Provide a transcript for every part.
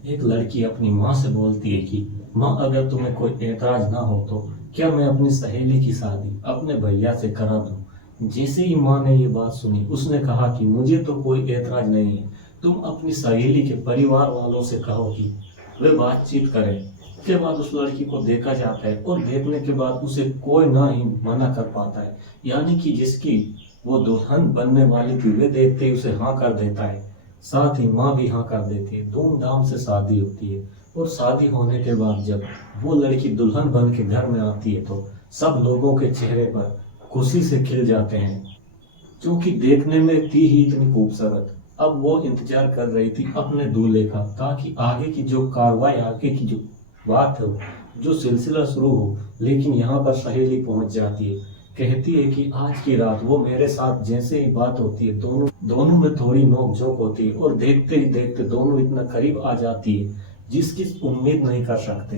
एक लड़की अपनी माँ से बोलती है कि माँ, अगर तुम्हें कोई एतराज ना हो तो क्या मैं अपनी सहेली की शादी अपने भैया से करा दूं। जैसे ही माँ ने ये बात सुनी, उसने कहा कि मुझे तो कोई एतराज नहीं है। तुम अपनी सहेली के परिवार वालों से कहो कि वे बातचीत करें। उसके बाद उस लड़की को देखा जाता है और देखने के बाद उसे कोई ना ही मना कर पाता है। यानी कि जिसकी वो दुल्हन बनने वाली थी, वे देखते ही उसे हाँ कर देता है। साथ ही माँ भी हाँ कर देती है। धूमधाम से शादी होती है। और शादी होने के बाद जब वो लड़की दुल्हन बन के घर में आती है तो सब लोगों के चेहरे पर खुशी से खिल जाते हैं, क्योंकि देखने में थी ही इतनी खूबसूरत। अब वो इंतजार कर रही थी अपने दूल्हे का, ताकि आगे की जो कार्रवाई, आगे की जो बात हो, जो सिलसिला शुरू हो। लेकिन यहाँ पर सहेली पहुंच जाती है। कहती है कि आज की रात वो मेरे साथ जैसे ही बात होती है, दोनों दोनों में थोड़ी नोक झोंक होती है और देखते ही देखते दोनों इतना करीब आ जाती है जिसकी उम्मीद नहीं कर सकते,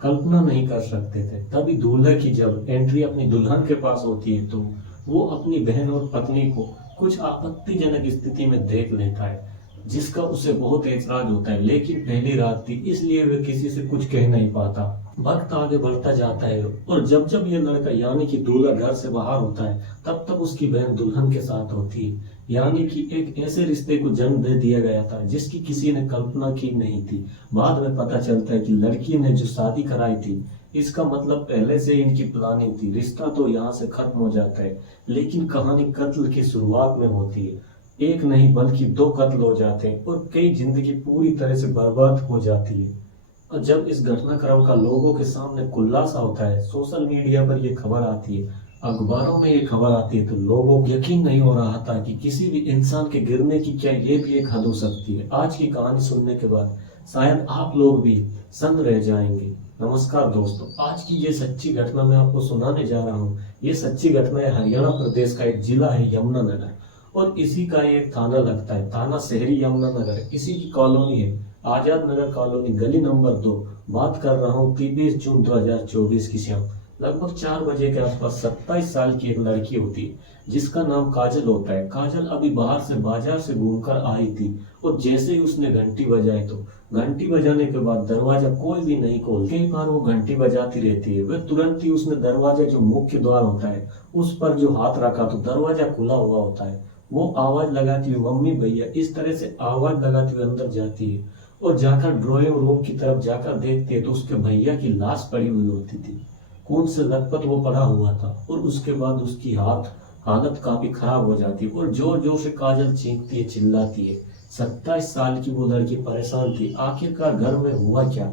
कल्पना नहीं कर सकते थे। तभी दूल्हे की जब एंट्री अपनी दुल्हन के पास होती है तो वो अपनी बहन और पत्नी को कुछ आपत्तिजनक स्थिति में देख लेता है, जिसका उसे बहुत ऐतराज होता है। लेकिन पहली रात थी, इसलिए वह किसी से कुछ कह नहीं पाता। वक्त आगे बढ़ता जाता है और जब जब ये लड़का यानी कि दूल्हा घर से बाहर होता है, तब तब उसकी बहन दुल्हन के साथ होती है। यानी कि एक ऐसे रिश्ते को जन्म दे दिया गया था जिसकी किसी ने कल्पना की नहीं थी। बाद में पता चलता है कि लड़की ने जो शादी कराई थी, इसका मतलब पहले से इनकी प्लानिंग थी। रिश्ता तो यहाँ से खत्म हो जाता है, लेकिन कहानी कत्ल की शुरुआत में होती है। एक नहीं बल्कि दो कत्ल हो जाते हैं और कई जिंदगी पूरी तरह से बर्बाद हो जाती है। और जब इस घटनाक्रम का लोगों के सामने खुलासा होता है, सोशल मीडिया पर यह खबर आती है, अखबारों में ये खबर आती है, तो लोगों को यकीन नहीं हो रहा था कि किसी भी इंसान के गिरने की क्या ये भी एक हद हो सकती है। आज की कहानी सुनने के बाद शायद आप लोग भी सन्न रह जाएंगे। नमस्कार दोस्तों, आज की ये सच्ची घटना मैं आपको सुनाने जा रहा हूँ। ये सच्ची घटना है हरियाणा प्रदेश का एक जिला है यमुनानगर, और इसी का एक थाना लगता है, थाना शहरी यमुनानगर। इसी की कॉलोनी है आजाद नगर कॉलोनी, गली नंबर 2। बात कर रहा हूँ 23 जून 2024 की शाम लगभग 4 बजे के आसपास 27 साल की एक लड़की होती है जिसका नाम काजल होता है। काजल अभी बाहर से बाजार से घूमकर आई थी और जैसे ही उसने घंटी बजाई तो घंटी बजाने के बाद दरवाजा कोई भी नहीं खोल। कई बार वो घंटी बजाती रहती है, वह तुरंत ही उसने दरवाजा जो मुख्य द्वार होता है उस पर जो हाथ रखा तो दरवाजा खुला हुआ होता है। वो आवाज लगाती हुई मम्मी भैया इस तरह से आवाज लगाती हुई अंदर जाती है और जाकर ड्राइंग रूम की तरफ जाकर देखती है तो उसके भैया की लाश पड़ी हुई होती थी। खून से लथपथ वो पड़ा हुआ था और उसके बाद उसकी हालत काफी खराब हो जाती है और जोर जोर से काजल चीखती है, चिल्लाती है। 27 साल की वो लड़की परेशान थी, आखिरकार घर में हुआ क्या।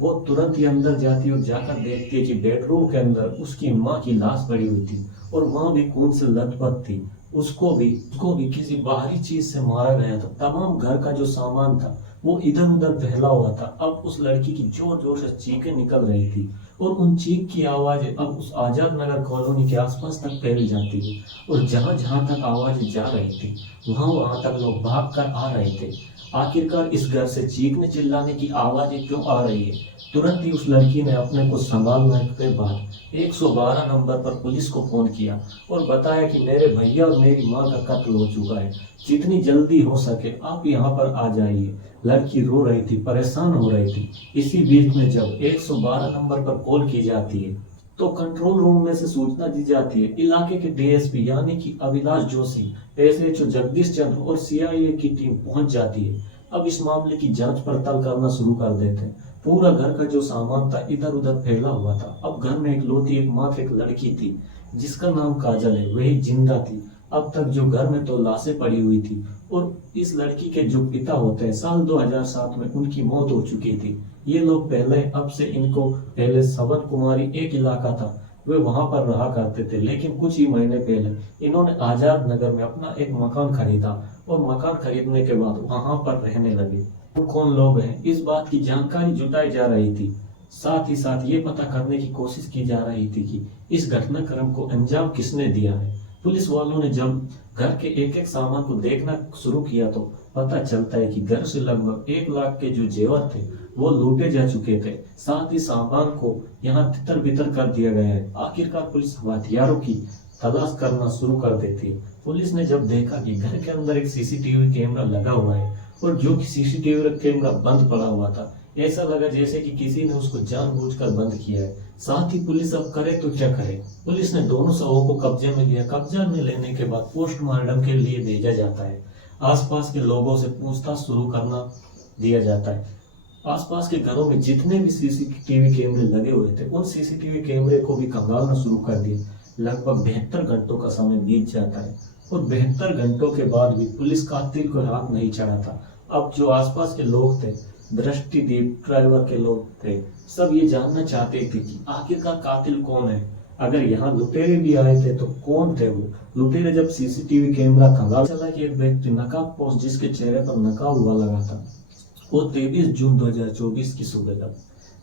वो तुरंत ही अंदर जाती है और जाकर देखती है कि बेडरूम के अंदर उसकी माँ की लाश पड़ी हुई थी और माँ भी खून से लथपथ थी। उसको भी किसी बाहरी चीज से मारा गया था। तमाम घर का जो सामान था वो इधर उधर फैला हुआ था। अब उस लड़की की जोर जोर से चीखें निकल रही थी और उन चीख की आवाजें अब उस आजाद नगर कॉलोनी के आसपास तक फैल जाती थी। और जहां जहां तक आवाजें जा रही थी वहां वहां तक लोग भाग कर आ रहे थे। आखिरकार इस घर से चीखने चिल्लाने की आवाजें क्यों आ रही है। तुरंत ही उस लड़की ने अपने को संभालने के बाद 112 नंबर पर पुलिस को फोन किया और बताया कि मेरे भैया और मेरी माँ का कत्ल हो चुका है, जितनी जल्दी हो सके आप यहाँ पर आ जाइए। लड़की रो रही थी, परेशान हो रही थी। इसी बीच में जब 112 नंबर पर कॉल की जाती है तो कंट्रोल रूम में से सूचना दी जाती है। इलाके के डीएसपी यानी कि अविनाश जोशी, एसएचओ जगदीश चंद्र और सीआईए की टीम पहुंच जाती है। अब इस मामले की जांच पड़ताल करना शुरू कर देते हैं। पूरा घर का जो सामान था इधर उधर फैला हुआ था। अब घर में इकलौती एकमात्र एक लड़की थी जिसका नाम काजल है, वही जिंदा थी। अब तक जो घर में तो लाशें पड़ी हुई थी और इस लड़की के जो पिता होते हैं, साल 2007 में उनकी मौत हो चुकी थी। ये लोग पहले, अब से इनको पहले सवन कुमारी एक इलाका था, वे वहां पर रहा करते थे। लेकिन कुछ ही महीने पहले इन्होंने आजाद नगर में अपना एक मकान खरीदा और मकान खरीदने के बाद वहां पर रहने लगे। वो कौन लोग हैं इस बात की जानकारी जुटाई जा रही थी। साथ ही साथ ये पता करने की कोशिश की जा रही थी कि इस घटनाक्रम को अंजाम किसने दिया है। पुलिस वालों ने जब घर के एक एक सामान को देखना शुरू किया तो पता चलता है कि घर से लगभग 1 लाख के जो जेवर थे वो लूटे जा चुके थे। साथ ही सामान को यहाँ तितर बितर कर दिया गया है। आखिरकार पुलिस हथियारों की तलाश करना शुरू कर देती है। पुलिस ने जब देखा कि घर के अंदर एक सीसीटीवी कैमरा लगा हुआ है और जो कि सीसीटीवी कैमरा बंद पड़ा हुआ था। ऐसा लगा जैसे कि किसी ने उसको जानबूझकर बंद किया है। साथ ही पुलिस अब करे तो क्या करे। पुलिस ने दोनों शवों को कब्जे में लिया। कब्जा में लेने के बाद पोस्टमार्टम के लिए भेजा जाता है। आसपास के लोगों से पूछताछ शुरू करना दिया जाता है। आसपास के घरों में जितने भी सीसीटीवी कैमरे लगे हुए थे उन सीसीटीवी कैमरे को भी खंगालना शुरू कर दिया। लगभग 72 घंटों का समय बीत जाता है और 72 घंटों के बाद भी पुलिस कातिल को हाथ नहीं चढ़ाता। अब जो आसपास के लोग थे, दृष्टिदीप ड्राइवर के लोग थे, सब ये जानना चाहते थे कि आखिरकार कातिल कौन है। अगर यहाँ लुटेरे भी आए थे तो कौन थे वो लुटेरे। जब सीसीटीवी कैमरा खंगाल चला कि एक व्यक्ति नकाबपोश जिसके चेहरे पर नकाब हुआ लगा था, वो 23 जून 2024 की सुबह तक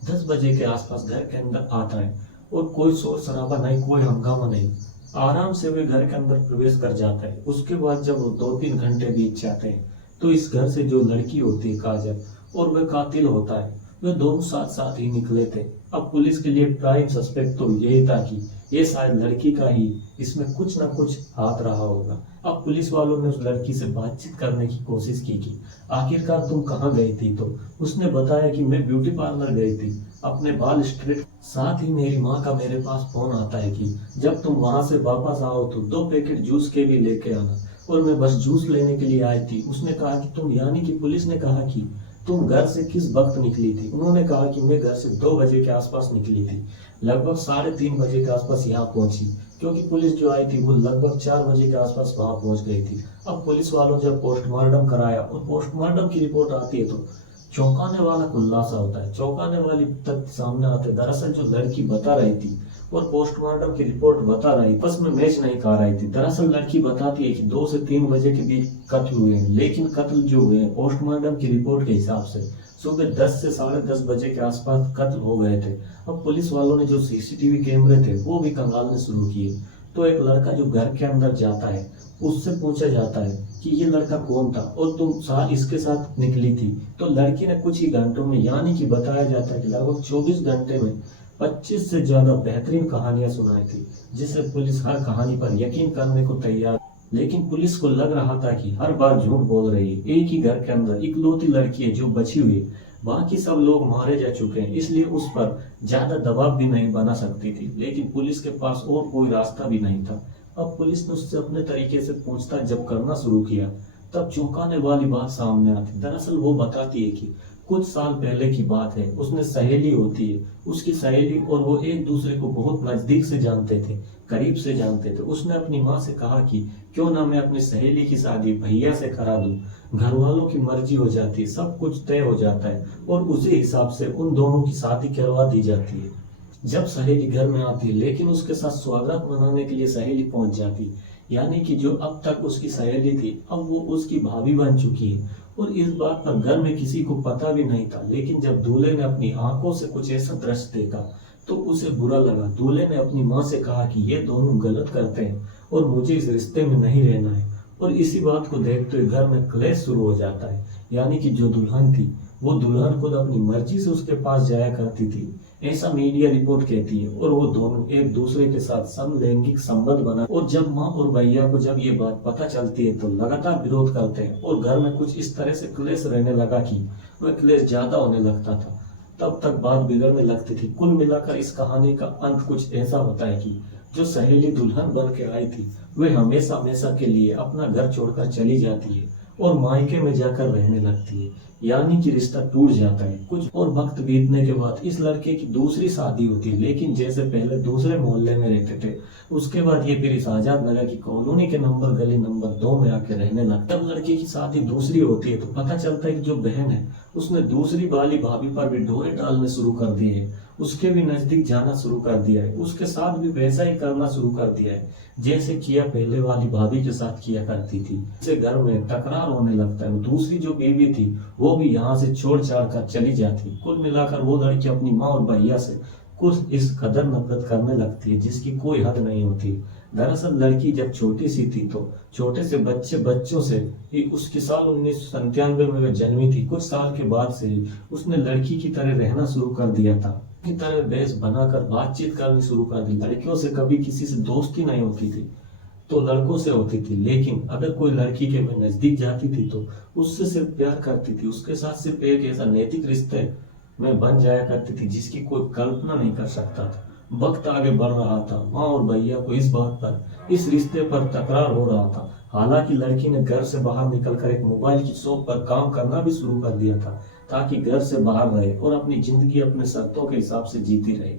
10 बजे के आसपास घर के अंदर आता है और कोई शोर शराबा नहीं, कोई हंगामा नहीं। आराम से वे घर के अंदर प्रवेश कर जाता है। उसके बाद जब 2-3 घंटे बीत जाते हैं तो इस घर से जो लड़की होती है काजल और वह कातिल होता है, वे दोनों साथ साथ ही निकले थे। अब पुलिस के लिए प्राइम सस्पेक्ट तो यही था कि ये शायद लड़की का ही इसमें कुछ ना कुछ हाथ रहा होगा। अब पुलिस वालों ने उस लड़की से बातचीत करने की कोशिश की कि आखिरकार तुम कहाँ गई थी। तो उसने बताया कि मैं ब्यूटी पार्लर गई थी अपने बाल स्ट्रेट। साथ ही मेरी माँ का मेरे पास फोन आता है कि जब तुम वहां से वापस आओ तो 2 पैकेट जूस के भी लेके आना। और मैं बस जूस लेने के लिए आई थी। उसने कहा कि तुम, यानी कि पुलिस ने कहा कि तुम घर से किस वक्त निकली थी। उन्होंने कहा कि मैं घर से 2 बजे के आसपास निकली थी। लगभग 3:30 बजे के आसपास यहाँ पहुंची, क्योंकि पुलिस जो आई थी वो लगभग 4 बजे के आसपास वहां पहुंच गई थी। अब पुलिस वालों जब पोस्टमार्टम कराया और पोस्टमार्टम की रिपोर्ट आती है तो चौंकाने वाला खुलासा होता है, चौंकाने वाली तथ्य सामने आते। दरअसल जो लड़की बता रही थी और पोस्टमार्टम की रिपोर्ट बता रही, बस में मैच नहीं खा रही थी। दरअसल लड़की बताती है कि 2 से 3 बजे के बीच कत्ल हुए हैं, लेकिन कत्ल जो हुए हैं पोस्टमार्टम की रिपोर्ट के हिसाब से सुबह 10 से 10:30 बजे के आसपास कत्ल हो गए थे। अब पुलिस वालों ने जो सीसीटीवी कैमरे थे वो भी खंगालने शुरू किए। तो एक लड़का जो घर के अंदर जाता है उससे पूछा जाता है कि ये लड़का कौन था और तुम इसके साथ निकली थी। तो लड़की ने कुछ ही घंटों में, यानी कि बताया जाता है कि लगभग 24 घंटे में 25 से ज्यादा बेहतरीन कहानियां सुनाई थी, जिससे पुलिस हर कहानी पर यकीन करने को तैयार। लेकिन पुलिस को लग रहा था कि हर बार झूठ बोल रही है। एक ही घर के अंदर इकलौती लड़की है जो बची हुई है, बाकी सब लोग मारे जा चुके हैं, इसलिए उस पर ज्यादा दबाव भी नहीं बना सकती थी। लेकिन पुलिस के पास और कोई रास्ता भी नहीं था। अब पुलिस ने उससे अपने तरीके से पूछताछ जब करना शुरू किया तब चौंकाने वाली बात सामने आती। दरअसल वो बताती है कि कुछ साल पहले की बात है, उसने सहेली होती है, उसकी सहेली और वो एक दूसरे को बहुत नजदीक से जानते थे, करीब से जानते थे। उसने अपनी माँ से कहा कि क्यों ना मैं अपनी सहेली की शादी भैया से करा दूं। घर वालों की मर्जी हो जाती है, सब कुछ तय हो जाता है और उसी हिसाब से उन दोनों की शादी करवा दी जाती है। जब सहेली घर में आती है, लेकिन उसके साथ स्वागत मनाने के लिए सहेली पहुंच जाती, यानी कि जो अब तक उसकी सहेली थी अब वो उसकी भाभी बन चुकी है। और इस बात पर घर में किसी को पता भी नहीं था। लेकिन जब दूल्हे ने अपनी आंखों से कुछ ऐसा दृश्य देखा तो उसे बुरा लगा। दूल्हे ने अपनी माँ से कहा कि ये दोनों गलत करते हैं और मुझे इस रिश्ते में नहीं रहना है। और इसी बात को देखते हुए घर में क्लेश शुरू हो जाता है, यानी कि जो दुल्हन थी वो दुल्हन खुद अपनी मर्जी से उसके पास जाया करती थी, ऐसा मीडिया रिपोर्ट कहती है। और वो दोनों एक दूसरे के साथ समलैंगिक संबंध बना। और जब माँ और भैया को जब ये बात पता चलती है तो लगातार विरोध करते हैं और घर में कुछ इस तरह से क्लेश रहने लगा कि वह क्लेश ज्यादा होने लगता था। तब तक बात बिगड़ने लगती थी। कुल मिलाकर इस कहानी का अंत कुछ ऐसा होता है कि जो सहेली दुल्हन बन के आई थी वह हमेशा हमेशा के लिए अपना घर छोड़कर चली जाती है और मायके में जाकर रहने लगती है, यानी कि रिश्ता टूट जाता है। कुछ और वक्त बीतने के बाद इस लड़के की दूसरी शादी होती है, लेकिन जैसे पहले दूसरे मोहल्ले में रहते थे उसके बाद ये फिर इस आजाद नगर की कॉलोनी के नंबर गली नंबर 2 में आके रहने लगता है। तब लड़के की शादी दूसरी होती है तो पता चलता है कि जो बहन है उसने दूसरी वाली भाभी पर भी डोरे डालने शुरू कर दिए हैं, उसके भी नजदीक जाना शुरू कर दिया है, उसके साथ भी वैसा ही करना शुरू कर दिया है जैसे किया पहले वाली भाभी के साथ किया करती थी। इसे घर में तकरार होने लगता है। दूसरी जो बीवी थी वो भी यहाँ से छोड़ छाड़ कर चली जाती। कुल मिलाकर वो लड़की अपनी माँ और भैया से कुछ इस कदर नफरत करने लगती है जिसकी कोई हद नहीं होती। दरअसल लड़की जब छोटी सी थी तो छोटे से बच्चों से ही उसकी साल 1997 में वह जन्मी थी। कुछ साल के बाद से ही उसने लड़की की तरह रहना शुरू कर दिया था, की तरह बेस बनाकर बातचीत करनी शुरू कर दी। लड़कियों से कभी किसी से दोस्ती नहीं होती थी। तो लड़कों से होती थी, लेकिन अगर कोई लड़की के में नजदीक जाती थी तो उससे सिर्फ प्यार करती थी, उसके साथ सिर्फ एक ऐसा नैतिक रिश्ते में बन जाया करती थी जिसकी कोई कल्पना नहीं कर सकता था। वक्त आगे बढ़ रहा था, माँ और भैया को इस बात पर, इस रिश्ते पर तकरार हो रहा था। हालांकि लड़की ने घर से बाहर निकलकर एक मोबाइल की शॉप पर काम करना भी शुरू कर दिया था, ताकि घर से बाहर रहे और अपनी जिंदगी अपने शर्तों के हिसाब से जीती रहे।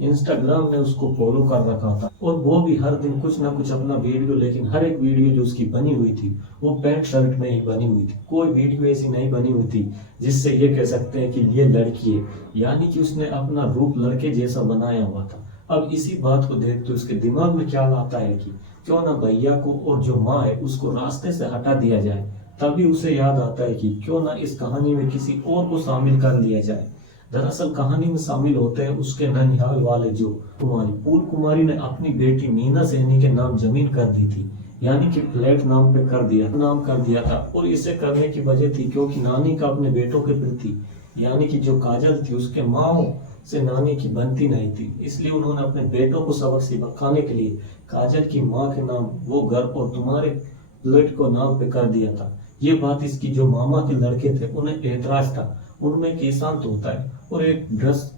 इंस्टाग्राम ने उसको फॉलो कर रखा था और वो भी हर दिन कुछ ना कुछ अपना वीडियो, लेकिन हर एक वीडियो जो उसकी बनी हुई थी वो पैंट शर्ट में ही बनी हुई थी। कोई वीडियो ऐसी नहीं बनी हुई थी जिससे ये कह सकते हैं कि ये लड़की है, यानी कि उसने अपना रूप लड़के जैसा बनाया हुआ था। अब इसी बात को देखते उसके दिमाग में ख्याल आता है कि क्यों ना भैया को और जो माँ है उसको रास्ते से हटा दिया जाए। तभी उसे याद आता है कि क्यों ना इस कहानी में किसी और को शामिल कर लिया जाए। दरअसल कहानी में शामिल होते हैं उसके ननिहाल वाले जो कुमारी पूल कुमारी ने अपनी बेटी मीना सैनी के नाम जमीन कर दी थी, यानी कि फ्लैट नाम कर दिया था। और इसे करने की वजह थी क्योंकि नानी का अपने बेटों के प्रति, यानी कि जो काजल थी उसके माँ से नानी की बनती नहीं थी, इसलिए उन्होंने अपने बेटों को सबक सिखाने के लिए काजल की माँ के नाम वो घर और तुम्हारे फ्लैट को नाम पे कर दिया था। ये बात इसकी जो मामा के लड़के थे उन्हें एतराज था। उनमें एक ईशांत होता है और एक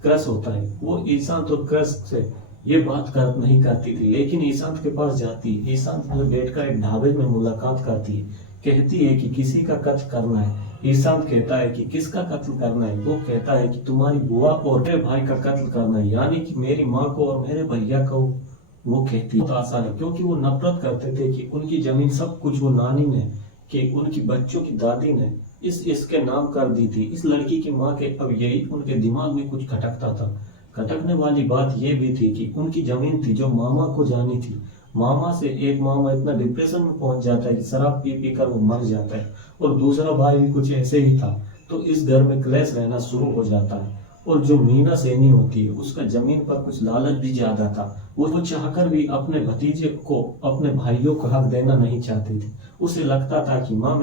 क्रश होता है। वो ईशांत और क्रश से ये बात कर नहीं करती थी, लेकिन ईशांत के पास जाती है। ईशांत में बैठकर एक ढाबे में मुलाकात करती है, कहती है कि किसी का कत्ल करना है। ईशांत कहता है कि किसका कत्ल करना है? वो कहता है कि तुम्हारी बुआ और मेरे भाई का कत्ल करना है, यानी कि मेरी माँ को और मेरे भैया को। वो कहती बहुत आसान है क्योंकि वो नफरत करते थे कि उनकी जमीन सब कुछ वो नानी ने, कि उनकी बच्चों की दादी ने इसके नाम कर दी थी इस लड़की की माँ के। अब यही उनके दिमाग में कुछ खटकता था। खटकने वाली बात यह भी थी कि उनकी जमीन थी जो मामा को जानी थी। मामा से एक मामा इतना डिप्रेशन में पहुंच जाता है कि शराब पी पी कर वो मर जाता है, और दूसरा भाई भी कुछ ऐसे ही था। तो इस घर में क्लेश रहना शुरू हो जाता है। और जो मीना सैनी होती है उसका जमीन पर कुछ लालच भी ज्यादा था। वो चाहकर भी अपने भतीजे को, अपने भाइयों को हक देना नहीं चाहती थी। उसे लगता था कि माँ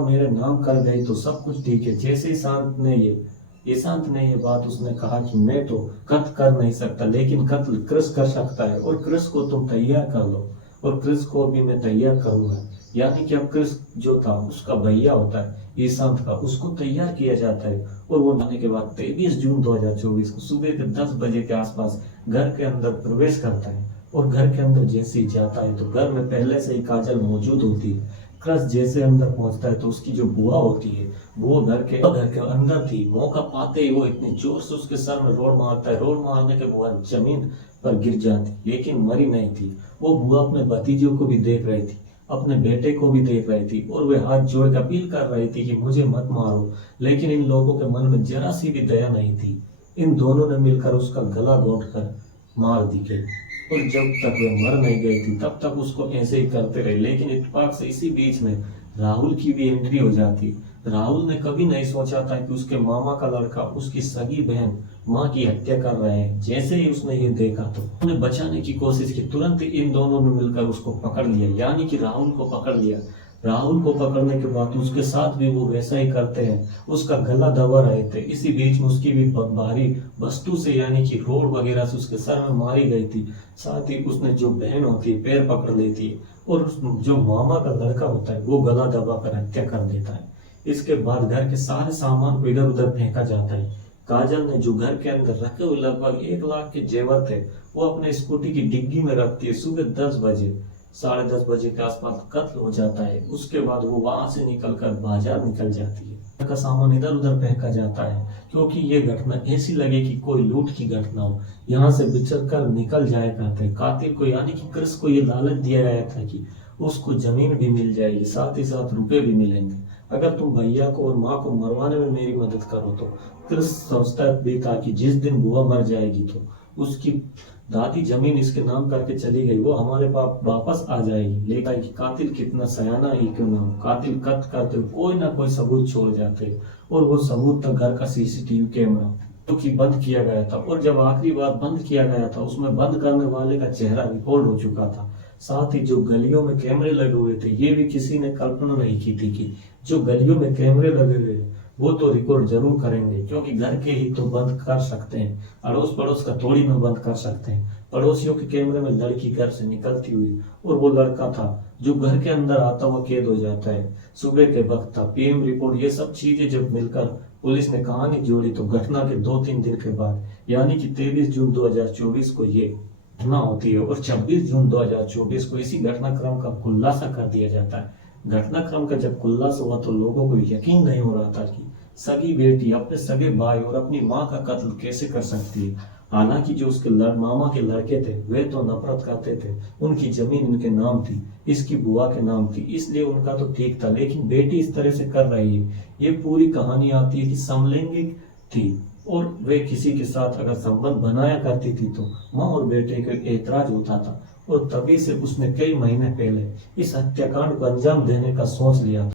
मेरे नाम कर गई तो सब कुछ ठीक है। जैसे ईशांत ने ये बात उसने कहा कि मैं तो कत्ल कर नहीं सकता, लेकिन कत्ल कृष कर सकता है, और कृष को तुम तैयार कर लो। और कृष को भी मैं तैयार करूंगा, यानी कि अब कृष जो था उसका भैया होता है ईशांत का, उसको तैयार किया जाता है। और वो आने के बाद 23 जून 2024 को सुबह के 10 बजे के आसपास घर के अंदर प्रवेश करता है। और घर के अंदर जैसे ही जाता है तो घर में पहले से ही काजल मौजूद होती है। क्रश जैसे अंदर पहुंचता है तो उसकी जो बुआ होती है वो घर के अंदर थी। मौका पाते ही वो इतनी जोर से उसके सर में रोड मारता है। रोड मारने के बुआ जमीन पर गिर जाती, लेकिन मरी नहीं थी। वो बुआ अपने भतीजों को भी देख रही थी, अपने बेटे को भी देख रही थी, और वे हाथ जोड़ कर अपील कर रही थी कि मुझे मत मारो। लेकिन इन लोगों के मन में जरा सी भी दया नहीं थी। इन दोनों ने मिलकर उसका गला घोंट कर मार दी गई। और जब तक वह मर नहीं गई थी तब तक उसको ऐसे ही करते रहे। लेकिन इत्तेफाक से इसी बीच में राहुल की भी एंट्री हो जाती। राहुल ने कभी नहीं सोचा था कि उसके मामा का लड़का उसकी सगी बहन माँ की हत्या कर रहे हैं। जैसे ही उसने ये देखा तो उसने बचाने की कोशिश की। तुरंत ही इन दोनों ने मिलकर उसको पकड़ लिया, यानी कि राहुल को पकड़ लिया। राहुल को पकड़ने के बाद उसके साथ भी वो वैसा ही करते हैं, उसका गला दबा रहे थे। इसी बीच में उसकी भी भारी वस्तु से, यानी कि रोड वगैरह से उसके सर में मारी गई थी। साथ ही उसने जो बहन होती है पैर पकड़ लेती है, और जो मामा का लड़का होता है वो गला दबा कर हत्या कर देता है। इसके बाद घर के सारे सामान को इधर उधर फेंका जाता है। काजल ने जो घर के अंदर रखे हुए लगभग 1 लाख के जेवर थे वो अपने स्कूटी की डिग्गी में रखती है। सुबह 10 बजे, 10:30 बजे के आसपास कत्ल हो जाता है। उसके बाद वो वहां से निकलकर बाजार निकल जाती है। घर का सामान इधर उधर फेंका जाता है क्योंकि ये घटना ऐसी लगे कि कोई लूट की घटना हो। यहाँ से बिछड़ कर निकल जाया करते हैं। कातिल को, यानी कि कृष को, ये लालच दिया गया था कि उसको जमीन भी मिल जाएगी, साथ ही साथ रुपए भी मिलेंगे अगर तुम भैया को और माँ को मरवाने में मेरी मदद करो। तो कृष सोचता भी था कि जिस दिन बुआ मर जाएगी तो उसकी दादी जमीन इसके नाम करके चली गई, वो हमारे पास वापस आ जाएगी। लेकिन कि कातिल कितना सयाना ही क्यों ना हो, कातिल कत्ल करते कोई ना कोई सबूत छोड़ जाते। और वो सबूत था घर का सीसीटीवी कैमरा, जो कि बंद किया गया था। और जब आखिरी बार बंद किया गया था उसमें बंद करने वाले का चेहरा रिकॉर्ड हो चुका था। साथ ही जो गलियों में कैमरे लगे हुए थे, ये भी किसी ने कल्पना नहीं की थी कि जो गलियों में कैमरे लगे हुए वो तो रिकॉर्ड जरूर करेंगे, क्योंकि घर के ही तो बंद कर सकते हैं, अड़ोस पड़ोस का थोड़ी ना बंद कर सकते हैं। पड़ोसियों के कैमरे में लड़की घर से निकलती हुई और वो लड़का था जो घर के अंदर आता हुआ कैद हो जाता है, सुबह के वक्त था, पीएम रिपोर्ट, ये सब चीजें जब मिलकर पुलिस ने कहानी जोड़ी तो घटना के 2-3 दिन के बाद यानी कि 23 जून 2024 को ये घटना होती है और 26 जून 2024 को इसी घटनाक्रम का खुलासा कर दिया जाता है। घटनाक्रम का जब खुलासा हुआ तो लोगों को यकीन नहीं हो रहा था कि सगी बेटी अपने सगे भाई और अपनी माँ का कत्ल कैसे कर सकती है। हालांकि जो उसके मामा के लड़के थे वे तो नफरत करते थे, उनकी जमीन इनके नाम थी, इसकी बुआ के नाम थी, इसलिए उनका तो ठीक था, लेकिन बेटी इस तरह से कर रही है। ये पूरी कहानी आती है कि समलैंगिक थी और वे किसी के साथ अगर संबंध बनाया करती थी तो माँ और बेटे को ऐतराज होता था और तभी से उसने कई महीने पहले इस हत्याकांड को अंजाम देने का सोच लिया था।